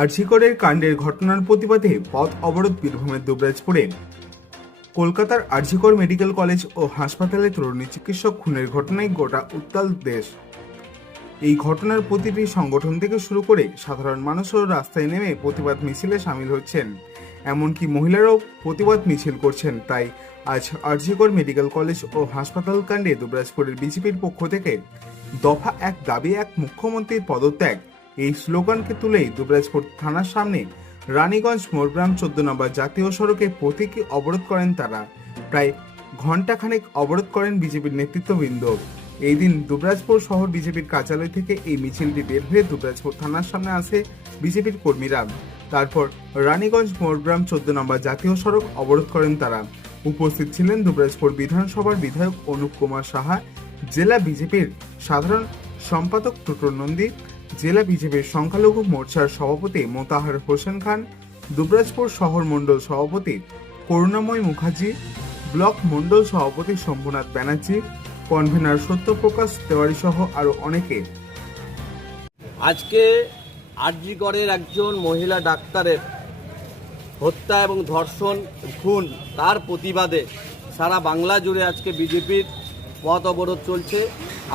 আরজিকরের কাণ্ডের ঘটনার প্রতিবাদে পথ অবরোধ বীরভূমের দুবরাজপুরে। কলকাতার আরজিকর মেডিকেল কলেজ ও হাসপাতালে তরুণী চিকিৎসক খুনের ঘটনায় গোটা উত্তাল দেশ। এই ঘটনার প্রতিটি সংগঠন থেকে শুরু করে সাধারণ মানুষও রাস্তায় নেমে প্রতিবাদ মিছিলে সামিল হচ্ছেন। এমনকি মহিলারাও প্রতিবাদ মিছিল করছেন, তাই আজ আরজিকর মেডিকেল কলেজ ও হাসপাতাল কাণ্ডে দুবরাজপুরের বিজেপির পক্ষ থেকে দফা এক দাবি এক মুখ্যমন্ত্রীর পদত্যাগ। এই স্লোগানকে তুলেই দুবরাজপুর থানার সামনে রানীগঞ্জ মোরগ্রাম চোদ্দ নম্বর জাতীয় সড়কে প্রতীকী অবরোধ করেন তারা। প্রায় ঘণ্টাখানেক অবরোধ করেন বিজেপির নেতৃত্ববৃন্দ। এই দিন দুবরাজপুর শহর বিজেপির কার্যালয় থেকে এই মিছিলটি বের হয়ে দুবরাজপুর থানার সামনে আসে বিজেপির কর্মীরা। তারপর রানীগঞ্জ মোরগ্রাম চোদ্দ নম্বর জাতীয় সড়ক অবরোধ করেন তারা। উপস্থিত ছিলেন দুবরাজপুর বিধানসভার বিধায়ক অনুপ কুমার সাহা, জেলা বিজেপির সাধারণ সম্পাদক টুটুর নন্দী জেলা বিজেপির সংখ্যালঘু মোর্চার সভাপতি মোতাহার হোসেন খান, দুবরাজপুর শহর মণ্ডল সভাপতি করুণাময় মুখার্জি, ব্লক মণ্ডল সভাপতি শম্ভুনাথ ব্যানার্জি, কনভেনার সত্যপ্রকাশ তেওয়ারি সহ আরও অনেকে। আজকে আরজিগড়ের একজন মহিলা ডাক্তারের হত্যা এবং ধর্ষণ খুন, তার প্রতিবাদে সারা বাংলা জুড়ে আজকে বিজেপির পথ অবরোধ চলছে।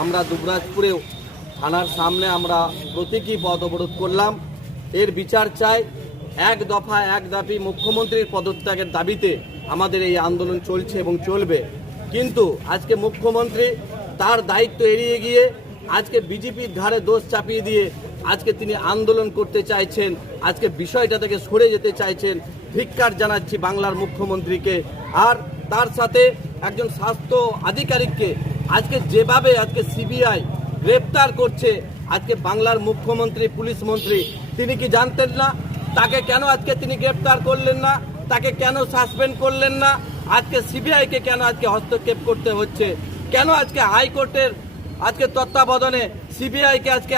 আমরা দুবরাজপুরেও থানার সামনে আমরা প্রতীকী পথ অবরোধ করলাম। এর বিচার চাই। এক দফা, এক দাবি মুখ্যমন্ত্রীর পদত্যাগের দাবিতে আমাদের এই আন্দোলন চলছে এবং চলবে। কিন্তু আজকে মুখ্যমন্ত্রী তার দায়িত্ব এড়িয়ে গিয়ে আজকে বিজেপির ঘাড়ে দোষ চাপিয়ে দিয়ে আজকে তিনি আন্দোলন করতে চাইছেন। আজকে বিষয়টা থেকে সরে যেতে চাইছেন। ধিক্কার জানাচ্ছি বাংলার মুখ্যমন্ত্রীকে। আর তার সাথে একজন স্বাস্থ্য আধিকারিককে। আজকে যেভাবে আজকে সিবিআই গ্রেপ্তার করছে। আজকে বাংলার মুখ্যমন্ত্রী, পুলিশ মন্ত্রী, তিনি কি জানতেন না? তাকে কেন আজকে তিনি গ্রেপ্তার করলেন না? তাকে কেন সাসপেন্ড করলেন না? আজকে সিবিআইকে কেন আজকে হস্তক্ষেপ করতে হচ্ছে? কেন আজকে হাইকোর্টের আজকে তত্ত্বাবধানে সিবিআইকে আজকে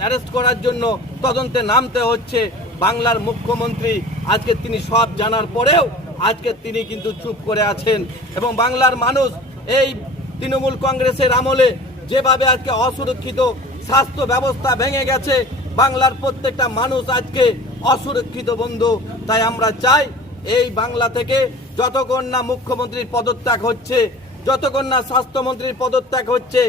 অ্যারেস্ট করার জন্য তদন্তে নামতে হচ্ছে? বাংলার মুখ্যমন্ত্রী আজকে তিনি সব জানার পরেও আজকে তিনি কিন্তু চুপ করে আছেন। এবং বাংলার মানুষ এই তৃণমূল কংগ্রেসের আমলে যেভাবে আজকে অসুরক্ষিত স্বাস্থ্য ব্যবস্থা ভেঙে গেছে, বাংলার প্রত্যেকটা মানুষ আজকে অসুরক্ষিত বন্ধু। তাই আমরা চাই এই বাংলা থেকে যতক্ষণ না মুখ্যমন্ত্রীর পদত্যাগ হচ্ছে, যতক্ষণ না স্বাস্থ্যমন্ত্রীর পদত্যাগ হচ্ছে,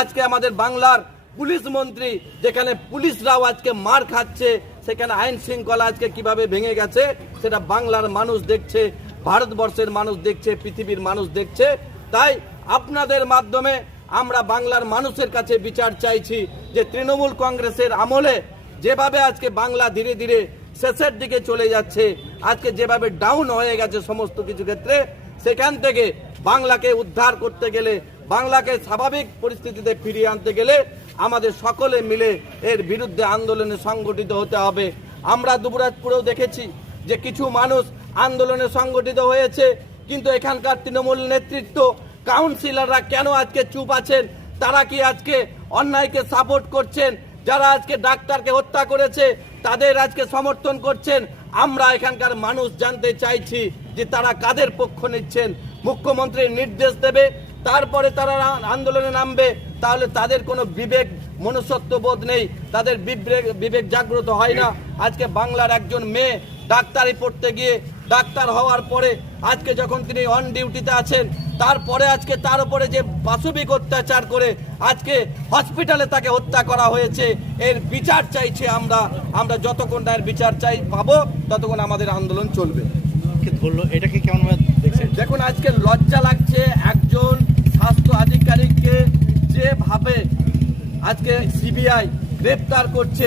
আজকে আমাদের বাংলার পুলিশ মন্ত্রী, যেখানে পুলিশরাও আজকে মার খাচ্ছে, সেখানে আইন শৃঙ্খলা আজকে কীভাবে ভেঙে গেছে, সেটা বাংলার মানুষ দেখছে, ভারতবর্ষের মানুষ দেখছে, পৃথিবীর মানুষ দেখছে। তাই আপনাদের মাধ্যমে আমরা বাংলার মানুষের কাছে বিচার চাইছি যে তৃণমূল কংগ্রেসের আমলে যেভাবে আজকে বাংলা ধীরে ধীরে শেষের দিকে চলে যাচ্ছে, আজকে যেভাবে ডাউন হয়ে গেছে সমস্ত কিছু ক্ষেত্রে, সেখান থেকে বাংলাকে উদ্ধার করতে গেলে, বাংলাকে স্বাভাবিক পরিস্থিতিতে ফিরিয়ে আনতে গেলে আমাদের সকলে মিলে এর বিরুদ্ধে আন্দোলনে সংগঠিত হতে হবে। আমরা দুবরাজপুরেও দেখেছি যে কিছু মানুষ আন্দোলনে সংগঠিত হয়েছে, কিন্তু এখানকার তৃণমূল নেতৃত্ব কাউন্সিলররা কেন আজকে চুপ আছেন? তারা কি আজকে অন্যায়কে সাপোর্ট করছেন? যারা আজকে ডাক্তারকে হত্যা করেছে, তাদের আজকে সমর্থন করছেন? আমরা এখানকার মানুষ জানতে চাইছি যে তারা কাদের পক্ষ নিচ্ছেন? মুখ্যমন্ত্রী নির্দেশ দেবে, তারপরে তারা আন্দোলনে নামবে। তাহলে তাদের কোনো বিবেক, মনুষ্যত্ব বোধ নেই। তাদের বিবেক বিবেক জাগ্রত হয় না। আজকে বাংলার একজন মেয়ে ডাক্তারি পড়তে গিয়ে ডাক্তার হওয়ার পরে আজকে যখন তিনি অন ডিউটিতে আছেন তারপরে আজকে তার উপরে যে পাশবিক অত্যাচার করে আজকে হসপিটালে তাকে হত্যা করা হয়েছে এর বিচার চাইছে আমরা। আমরা যতক্ষণ এর বিচার চাই পাবো ততক্ষণ আমাদের আন্দোলন চলবে। ধরলো? এটাকে কেমন দেখছেন? দেখুন আজকে লজ্জা লাগছে একজন স্বাস্থ্য আধিকারিককে যেভাবে আজকে সিবিআই গ্রেপ্তার করছে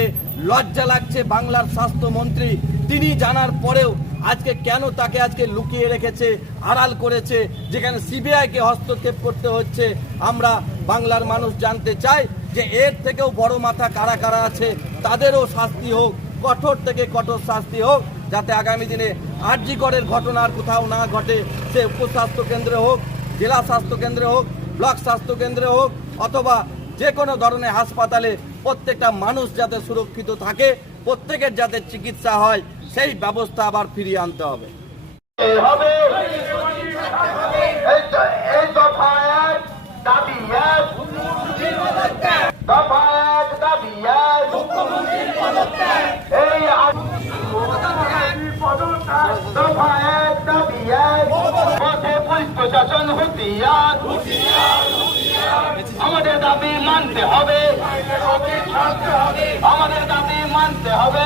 লজ্জা লাগছে বাংলার স্বাস্থ্যমন্ত্রী। তিনি জানার পরেও আজকে কেন তাকে আজকে লুকিয়ে রেখেছে, আড়াল করেছে, যেখানে সিবিআইকে হস্তক্ষেপ করতে হচ্ছে, আমরা বাংলার মানুষ জানতে চাই যে এর থেকেও বড় মাথা কারা কারা আছে, তাদেরও শাস্তি হোক, কঠোর থেকে কঠোর শাস্তি হোক, যাতে আগামী দিনে আরজিগড়ের ঘটনার কোথাও না ঘটে, সে উপস্বাস্থ্য কেন্দ্রে হোক, জেলা স্বাস্থ্য কেন্দ্রে হোক, ব্লক স্বাস্থ্য কেন্দ্রে হোক, অথবা যে কোনো ধরনের হাসপাতালে প্রত্যেকটা মানুষ যাতে সুরক্ষিত থাকে, প্রত্যেকের যাতে চিকিৎসা হয় সেই ব্যবস্থা আবার ফিরিয়ে আনতে হবে। প্রশাসন হুঁশিয়ার। আমাদের দাবি মানতে হবে। আমাদের দাবি মানতে হবে।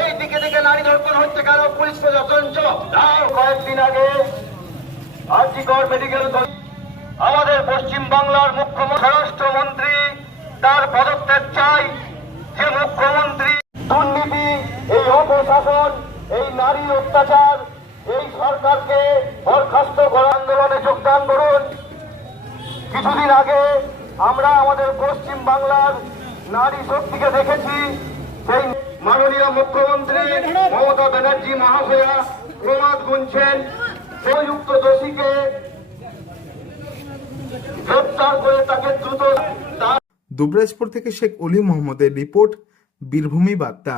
এই দিকে দিকে নারী ধর্ষণ হচ্ছে কেন পুলিশ প্রশাসন চোখ কয়েকদিন আগে আর্জিকর মেডিকেল আমাদের পশ্চিম বাংলার মুখ্যমন্ত্রী, স্বরাষ্ট্রমন্ত্রী তার পদত্যাগ চাই। যে মুখ্যমন্ত্রী দুর্নীতি, এই অপশাসন, এই নারী অত্যাচার এই সরকারকে বরখাস্ত করা আন্দোলনে যোগদান করুন। কিছুদিন আগে আমরা আমাদের পশ্চিম বাংলার নারী শক্তিকে দেখেছি, সেই মাননীয় মুখ্যমন্ত্রী মমতা ব্যানার্জি মহাশয়া প্রমাদ গুনছেন সংযুক্ত দোষীকে গ্রেপ্তার করে তাকে দ্রুত দুবরাজপুর থেকে শেখ অলি মোহাম্মদের রিপোর্ট, বীরভূমি বার্তা।